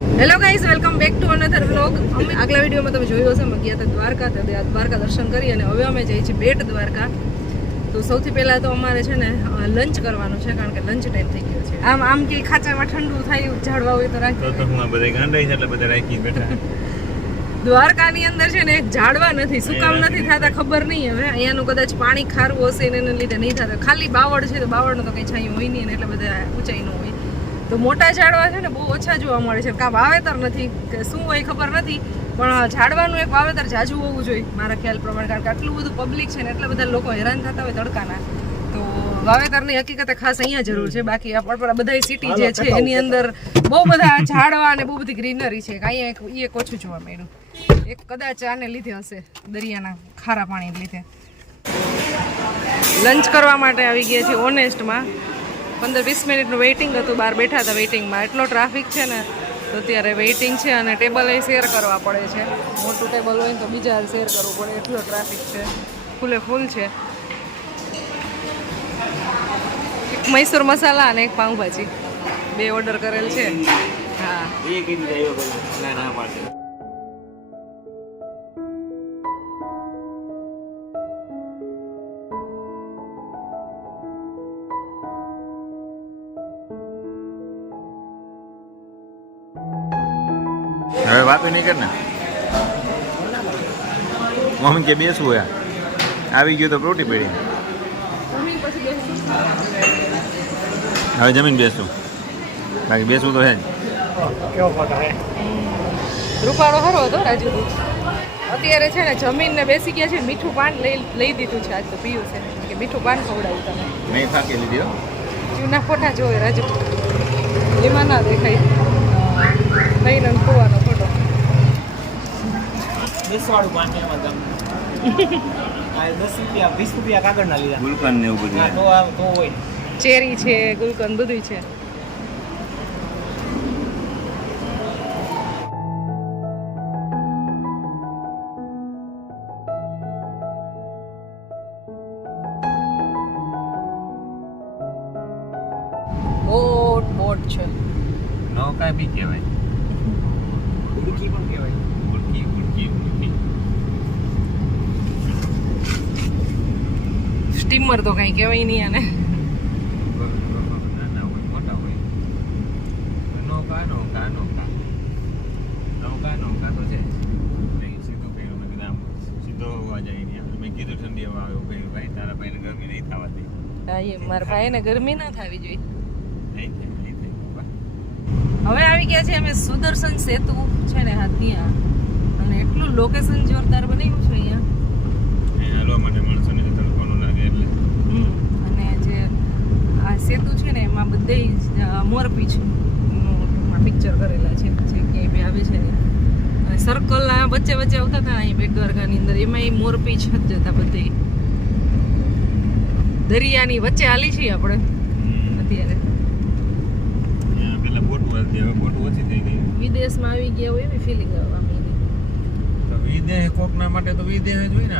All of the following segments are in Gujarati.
Hello guys, welcome back to another vlog. અમે આગલા વિડીયોમાં તમે જોયું હશે અમે ગયા હતા દ્વારકા, તો દ્વારકા દર્શન કરી અને હવે અમે જઈએ છીએ બેટ દ્વારકા. તો સૌથી પહેલાં તો અમારે છે ને લંચ કરવાનું છે, કારણ કે લંચ ટાઈમ થઈ ગયો છે. આમ કે ખાચામાં ઠંડુ થાય ઝાડવા હોય તો રાખી તો હું બધા ગાંડાઈ છે એટલે બધા રાખી બેઠા. દ્વારકાની અંદર છે ને એક ઝાડવા નથી, શું કામ નથી થતા ખબર નહીં. હવે અહીંયાનું કદાચ પાણી ખારું હશે ને એને લીધે નહીં થતા. ખાલી બાવળ છે તો બાવળનો તો કંઈ છાંયું હોય નહીં, એટલે બધા ઊંચાઈ ન હોય. તો મોટા ઝાડવા છે ને બહુ ઓછા જોવા મળે છે. કાં વાવેતર નથી કે શું હોય ખબર નથી, પણ ઝાડવાનું એક વાવેતર જાજુ હોવું જોઈએ મારા ખ્યાલ પ્રમાણે, કારણ કે આટલું બધું પબ્લિક છે ને એટલા બધા લોકો હેરાન થતા હોય તડકાના. તો વાવેતરની હકીકતે ખાસ અહીંયા જરૂર છે. બાકી આપણા બધા સિટી જે છે એની અંદર બહુ બધા ઝાડવા અને બહુ બધી ગ્રીનરી છે. અહીંયા એક ઓછું જોવા મળ્યું. એક કદાચ આને લીધે હશે, દરિયાના ખારા પાણીને લીધે. લંચ કરવા માટે આવી ગયા છે ઓનેસ્ટમાં. 15-20 મિનિટનું વેઇટિંગ હતું, બહાર બેઠા હતા વેઇટિંગમાં. એટલો ટ્રાફિક છે ને તો અત્યારે વેઇટિંગ છે અને ટેબલ એ શેર કરવા પડે છે. મોટું ટેબલ હોય ને તો બીજા શેર કરવું પડે, એટલો ટ્રાફિક છે. ફૂલે ફૂલ છે. એક મૈસૂર મસાલા અને એક પાઉંભાજી, 2 ઓર્ડર કરેલ છે. હા, હવે વાતો નહીં કર ને. મમ્મી કે બેસવું યાર, આવી ગયું તો પ્રોટી પડી. હવે જમીન બેસું, બાકી બેસવું તો હે જ. રૂપાળો ખરો હતો રાજુ. અત્યારે છે ને જમીનને બેસી ગયા છે. મીઠું પાન લઈ દીધું છે આજ તો પીયું છે કે મીઠું પાન ખવડાવ્યું તમે. નહીં ફાંકી લીધી હો. જૂના ફોટા જોવે રાજુ, એમાં ના દેખાય. નહીં ને ખોવાનો ફોટો. 10 વાળું પાન એમાં ગમ. આ 10 રૂપિયા 20 રૂપિયા કાગળના લીધા. ગુલકન ને એવું બધું. હા તો હોય. ચેરી છે, ગુલકંદ બધું છે. બોટ છે. નૌકા બી કહેવાય. ઉડકી પણ કહેવાય. ઉડકી. સ્ટીમર તો કઈ કહેવાય નહીં આને. નાના હોય મોટા હોય. નૌકા તો છે. સીધું કર્યું મેં કીધું આમ સીધો હોવા જાય નહીં. મેં કીધું ઠંડી હવા આવે ભાઈ, ભાઈ તારા ભાઈને ગરમી નહીં થવા દે. હા, એ મારા ભાઈને ગરમી ના થવી જોઈએ. નહીં થાય. હવે આવી ગયા છે અમે સુદર્શન સેતુ છે ને ત્યાં, અને એટલું લોકેશન જોરદાર બનાવ્યું છે અહીંયા. હાલવા માટે માણસોને તડકો ન લાગે એટલે. અને જે આ સેતુ છે ને એમાં બધે મોરપીંછનું પિક્ચર કરેલા છે, જે ક્યાંય બી આવે છે ને. સર્કલના વચ્ચે આવતા હતા અહીં બેટ દ્વારકાની અંદર, એમાં એ મોરપીંછ જ જતા બધે. દરિયાની વચ્ચે હાલી છીએ આપણે અત્યારે. હવે બોટ ઓછી થઈ ગઈ. વિદેશમાં આવી ગયા હોય એવી ફિલિંગ આવવા માંડી. તો વિદેહ કોકના માટે તો વિદેહ જ હોય ને.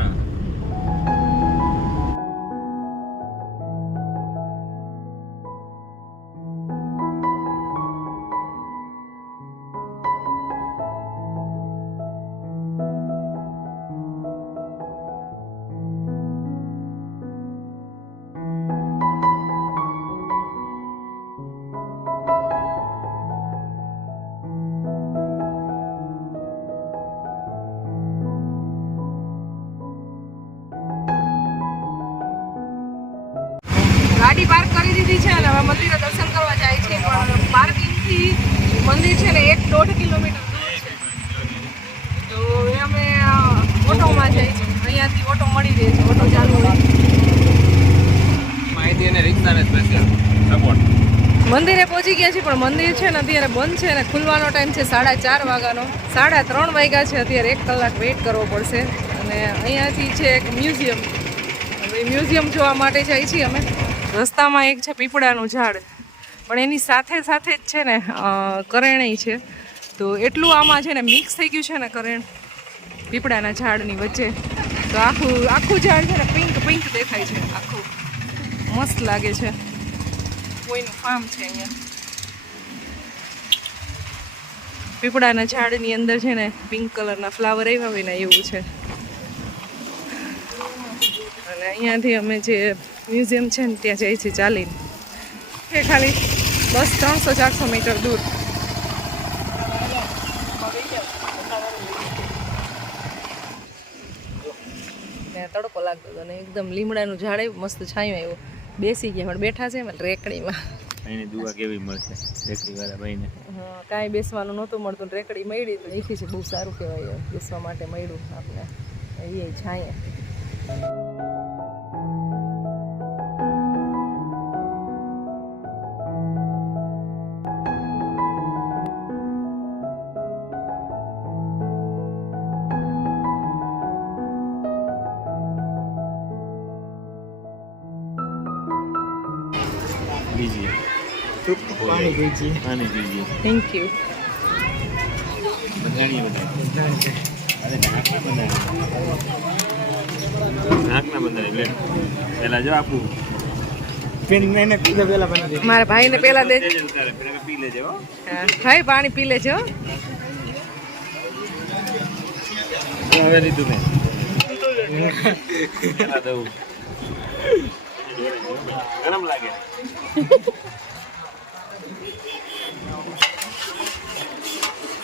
ગાડી પાર્ક કરી દીધી છે અને હવે મંદિરે દર્શન કરવા જાય છે. પણ પાર્કિંગથી મંદિર છે ને 1-1.5 કિલોમીટર દૂર છે. તો અમે ઓટોમાં જઈએ છીએ. અહીંયાથી ઓટો મળી રહે છે, ઓટો ચાલુ હોય. માહિતી અને રિક્ષાને સ્પેશિયલ સપોર્ટ. મંદિરે પહોંચી ગયા છે, પણ મંદિર છે ને અત્યારે બંધ છે અને ખુલવાનો ટાઈમ છે 4:30 વાગ્યાનો. 3:30 વાગ્યા છે અત્યારે. 1 કલાક વેઇટ કરવો પડશે. અને અહીંયાથી છે એક મ્યુઝિયમ. હવે મ્યુઝિયમ જોવા માટે જઈએ છીએ અમે. રસ્તામાં એક છે પીપળાનું ઝાડ, પણ એની સાથે જ છે ને કરેણી છે. તો એટલું આમાં છે ને મિક્સ થઈ ગયું છે ને કરેણ પીપળાના ઝાડની વચ્ચે. તો આખું ઝાડ છે ને પિંક દેખાય છે. આખું મસ્ત લાગે છે. કોઈનું ફાર્મ છે અહીંયા. પીપળાના ઝાડની અંદર છે ને પિંક કલરના ફ્લાવર આવ્યા હોય ને એવું છે. અને અહીંયાથી અમે જે મ્યુઝિયમ છે ને ત્યાં જઈએ છીએ ચાલીને. એ ખાલી બસ 300-400 મીટર દૂર. ત્યાં તડકો લાગતો હતો ને એકદમ લીમડાનું ઝાડ આવ્યું, મસ્ત છાંયો આવ્યો. બેસી ગયા પણ બેઠા છે એમાં રેકડીમાં. એને દુઆ કેવી મળશે રેકડી વાળા ભાઈને? હા, કાંઈ બેસવાનું નહોતું મળતું, રેકડી મળી તો એથી છે બહુ સારું કહેવાય. બેસવા માટે મળ્યું આપણે એ છાંયે. બીજી પાણી પીજી. પાણી બીજી થેન્ક યુ. બંધાણીએ બધા. અરે નાકના બંધાણી લે પેલા જો આપું પેન મેને પીધા પેલા બનાવી. મારા ભાઈને પેલા દે. પી લેજે હો. હા, ભાઈ પાણી પી લેજો. હવે લીધું મેં પેલા દઉં ગરમ લાગે.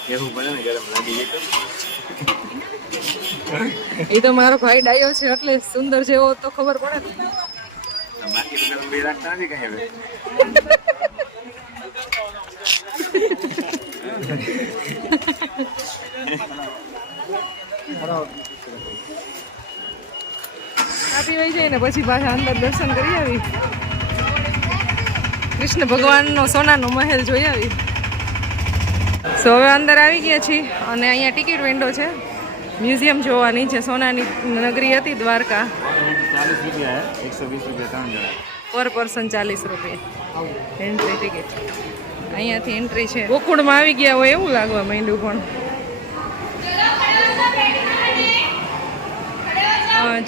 કેવું પડે ને ગરમ લાગી જાય તો. એ તો મારો ભાઈ ડાયો છે એટલે સુંદર જેવો તો ખબર પડે ને. બાકી તો ગરમ બે રાખતા નથી કઈ હવે. આપી વહી જાય ને પછી પાછા અંદર દર્શન કરી આવી. કૃષ્ણ ભગવાનનો સોનાનો મહેલ જોઈ આવી. સો હવે અંદર આવી ગયા છીએ અને અહીંયા ટિકિટ વિન્ડો છે. મ્યુઝિયમ જોવાની છે. સોનાની નગરી હતી દ્વારકા. 40 રૂપિયા 120 રૂપિયા 3 જણા. પર પર્સન 40 રૂપિયા એન્ટ્રી ટિકિટ. અહીંયાથી એન્ટ્રી છે. ગોકુળમાં આવી ગયા હોય એવું લાગવા માંડ્યું પણ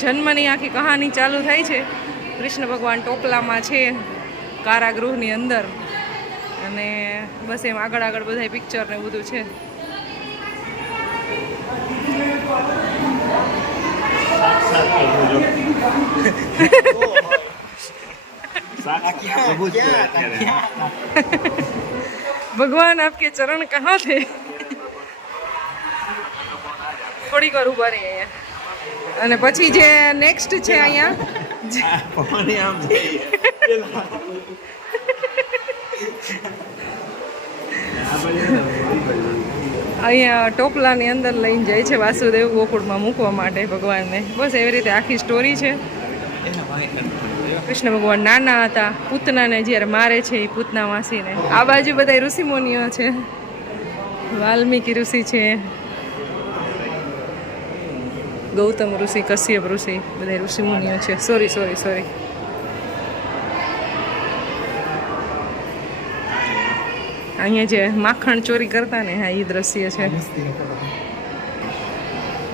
જન્મની આખી કહાની ચાલુ થાય છે. કૃષ્ણ ભગવાન ટોપલામાં છે કારાગૃહની અંદર અને બસ એમ આગળ આગળ બધા પિક્ચર ને બધું છે. ભગવાન આપકે ચરણ કહા થે. થોડીક વાર ઉભા રહી અહીંયા અને પછી જે નેક્સ્ટ છે અહીંયા ટોપલાની અંદર લઈને જાય છે વાસુદેવ ગોકુળમાં મૂકવા માટે ભગવાનને. બસ એવી રીતે આખી સ્ટોરી છે. કૃષ્ણ ભગવાન નાના હતા, પૂતનાને જ્યારે મારે છે એ પૂતના વાસીને. આ બાજુ બધા ઋષિમુનિઓ છે. વાલ્મીકી ઋષિ છે, ગૌતમ ઋષિ, કશ્યપ ઋષિ, બધા ઋષિમુનિઓ છે. સોરી અહીંયા જે માખણ ચોરી કરતા ને હા એ દ્રશ્ય છે.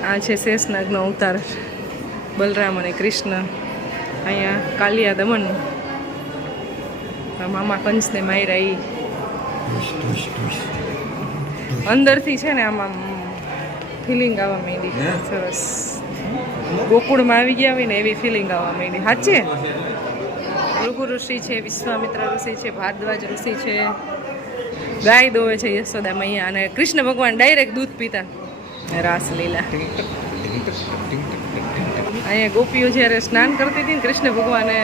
આ છે શેષનાગનો અવતાર બલરામ અને કૃષ્ણ. અહીંયા કાલિયા દમન મામા કંસને માર્યા ઈ. અંદરથી છે ને આમાં ફિલિંગ આવવા માંડી. સરસ ગોકુળમાં આવી ગયા હોય ને એવી ફિલિંગ આવવા માંડી. સાચે ભૃગુ ઋષિ છે, વિશ્વામિત્ર ઋષિ છે, ભારદ્વાજ ઋષિ છે. ગાય દોવે છે યશોદા મૈયા અને કૃષ્ણ ભગવાન ડાયરેક્ટ દૂધ પીતા. રાસલીલા. અહીંયા ગોપીઓ જ્યારે સ્નાન કરતી હતી ને કૃષ્ણ ભગવાને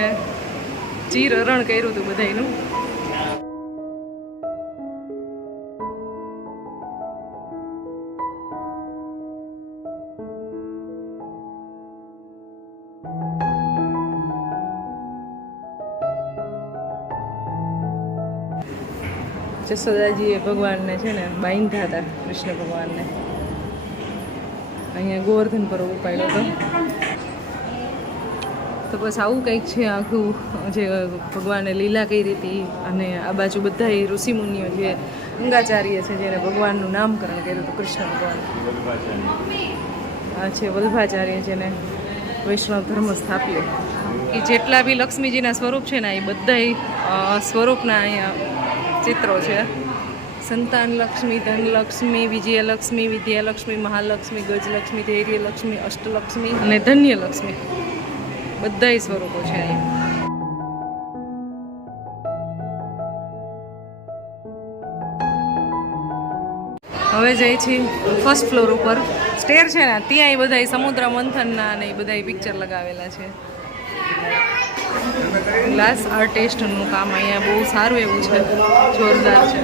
ચીર હરણ કર્યું હતું બધાયનું. જશોદાજીએ ભગવાનને છે ને બાંધ્યા હતા કૃષ્ણ ભગવાનને. અહીંયા ગોવર્ધન પર ઉપાડ્યો હતો. તો બસ આવું કંઈક છે આખું જે ભગવાને લીલા કરી હતી. અને આ બાજુ બધા ઋષિમુનિઓ જે અંગાચાર્ય છે જેને ભગવાનનું નામકરણ કર્યું હતું કૃષ્ણ ભગવાન. આ છે વલ્ભાચાર્ય જેને વૈષ્ણવ ધર્મ સ્થાપ્યો. કે જેટલા બી લક્ષ્મીજીના સ્વરૂપ છે ને એ બધા સ્વરૂપના અહીંયા ચિત્રો છે. સંતાન લક્ષ્મી, ધનલક્ષ્મી, વિજયલક્ષ્મી, વિદ્યાલક્ષ્મી, મહાલક્ષ્મી, ગજલક્ષ્મી, ધૈર્યલક્ષ્મી, અષ્ટલક્ષ્મી અને ધન્યલક્ષ્મી બધાય સ્વરૂપો છે અહીંયા. હવે જાય છે ફર્સ્ટ ફ્લોર ઉપર. સ્ટેર છે ને ત્યાં એ બધા સમુદ્ર મંથનના ને એ બધા પિક્ચર લગાવેલા છે. ગ્લાસ આર્ટિસ્ટનું કામ અહીંયા બહુ સારું એવું છે, જોરદાર છે.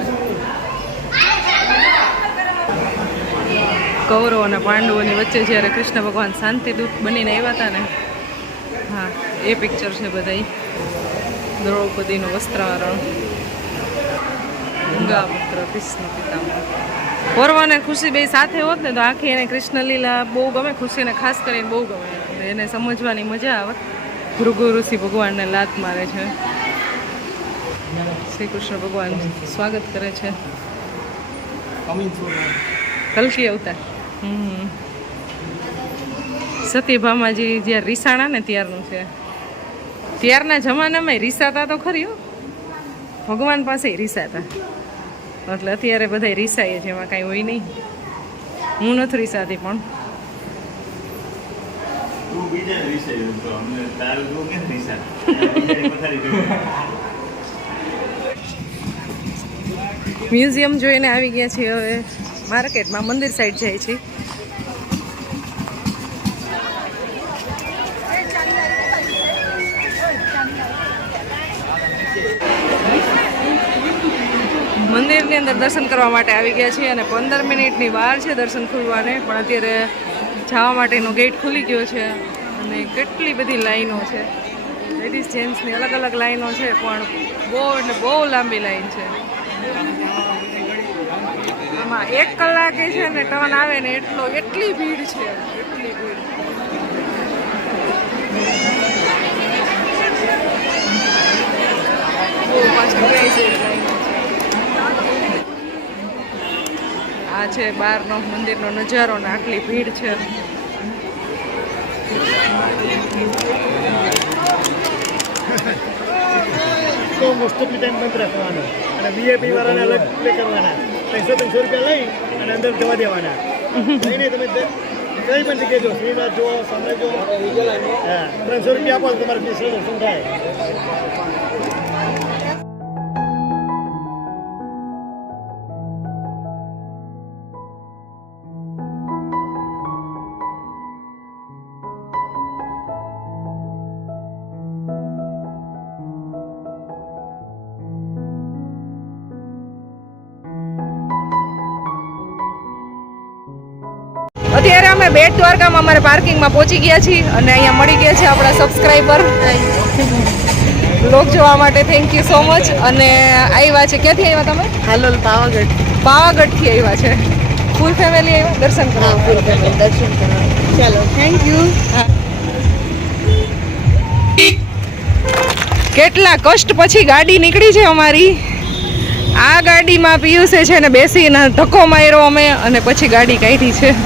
કૌરવ અને પાંડવોની વચ્ચે જ્યારે કૃષ્ણ ભગવાન શાંતિદૂત બનીને આવ્યા હતા ને, હા એ પિક્ચર છે બધાય. દ્રૌપદીનું વસ્ત્રાહરણ, ગંગાપુત્ર કૃષ્ણ પિતામહ. કૌરવ અને ખુશી બે સાથે હોત ને તો આખી એને કૃષ્ણ લીલા બહુ ગમે, ખુશીને ખાસ કરીને બહુ ગમે, એને સમજવાની મજા આવે. ભૃગુ ઋષિ ભગવાનને લાત મારે છે, શ્રી કૃષ્ણ ભગવાન સ્વાગત કરે છે. કલ્કી અવતાર. સતીભામાજી જ્યારે રીસાણા ને ત્યારનું છે. ત્યારના જમાનામાં રીસાતા તો ખરી હો, ભગવાન પાસે રીસાતા. એટલે અત્યારે બધા રીસાઈએ છે, એમાં કાંઈ હોય નહીં. હું નથી રીસાતી પણ મ્યુઝિયમ જોઈને આવી ગયા છીએ. હવે માર્કેટમાં મંદિર સાઈડ જાય છે. મંદિરની અંદર દર્શન કરવા માટે આવી ગયા છીએ અને 15 મિનિટની વાર છે દર્શન ખુલવાને, પણ અત્યારે જવા માટેનો ગેટ ખુલી ગયો છે અને કેટલી બધી લાઈનો છે. લેડીઝ જેન્ટ્સની અલગ અલગ લાઈનો છે, પણ બહુ એટલે બહુ લાંબી લાઈન છે. આમાં 1 કલાકે છે ને ટર્ન આવે ને એટલી ભીડ છે, એટલી ભીડ. બહુ પાછળ ગઈ છે લાઈનો. આ છે બહારનો મંદિરનો નજારો ને આટલી ભીડ છે. તો મોસ્ટ ઓફ ટાઈમ બંધ રાખવાનો અને વીઆઈપી વાળાને અલગ પ્લે કરવાના. 300 રૂપિયા લઈ અને અંદર જવા દેવાના. નહીં તમે કઈ પણ જગ્યાએ જો શ્રીનાથ જો, સામે જો, હા 300 રૂપિયા આપો તો તમારે દર્શન થાય. અત્યારે અમે બેટ દ્વારકામાં અમારે પાર્કિંગમાં પહોંચી ગયા છીએ અને અહીંયા મળી ગયા છે આપણા સબસ્ક્રાઈબર. બ્લોગ જોવા માટે થેન્ક યુ સો મચ. અને આવ્યા છે, ક્યાંથી આવ્યા તમે? હાલોલ પાવાગઢ. પાવાગઢથી આવ્યા છે. ફૂલ ફેમિલી આવ્યા દર્શન કરવા? ફૂલ ફેમિલી દર્શન કરવા. ચાલો થેન્ક યુ. કેટલા કષ્ટ પછી ગાડી નીકળી છે અમારી. આ ગાડીમાં પિયુષે છે ને બેસીને ધક્કો માર્યો અમે અને પછી ગાડી કાઢી છે.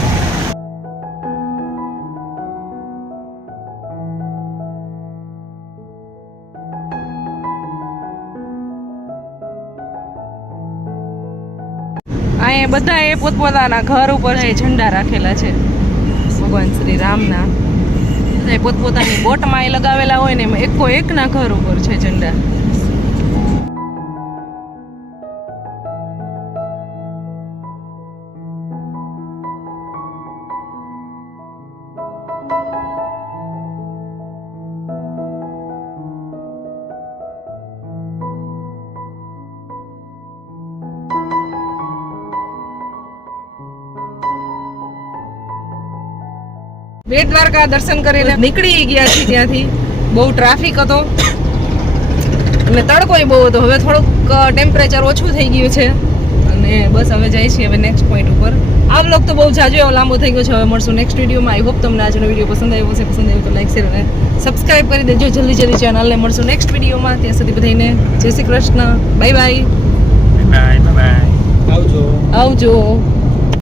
અહીંયા બધા એ પોતપોતાના ઘર ઉપર ઝંડા રાખેલા છે ભગવાન શ્રી રામના. પોતપોતાની બોટમાં એ લગાવેલા હોય ને એમાં એકો એકના ઘર ઉપર છે ઝંડા. બેટ દ્વારકા દર્શન કરીને નીકળી ગયા છીએ ત્યાંથી. બહુ ટ્રાફિક હતો અને તડકોય બહુ હતો. હવે થોડુંક ટેમ્પરેચર ઓછું થઈ ગયું છે અને બસ હવે જાય છીએ હવે નેક્સ્ટ પોઈન્ટ ઉપર. આ વ્લોગ તો બહુ જાજો એવો લાંબો થઈ ગયો છે. હવે મળશું નેક્સ્ટ વિડીયોમાં. આઈ હોપ તમને આજનો વિડીયો પસંદ આવ્યો હશે. પસંદ આવ્યો તો લાઈક શેર અને સબસ્ક્રાઈબ કરી દેજો જલ્દી ચેનલને. મળશું નેક્સ્ટ વિડીયોમાં. ત્યાં સુધી બધાને જય Shri Krishna. Bye bye. Bye bye. આવજો. આવજો.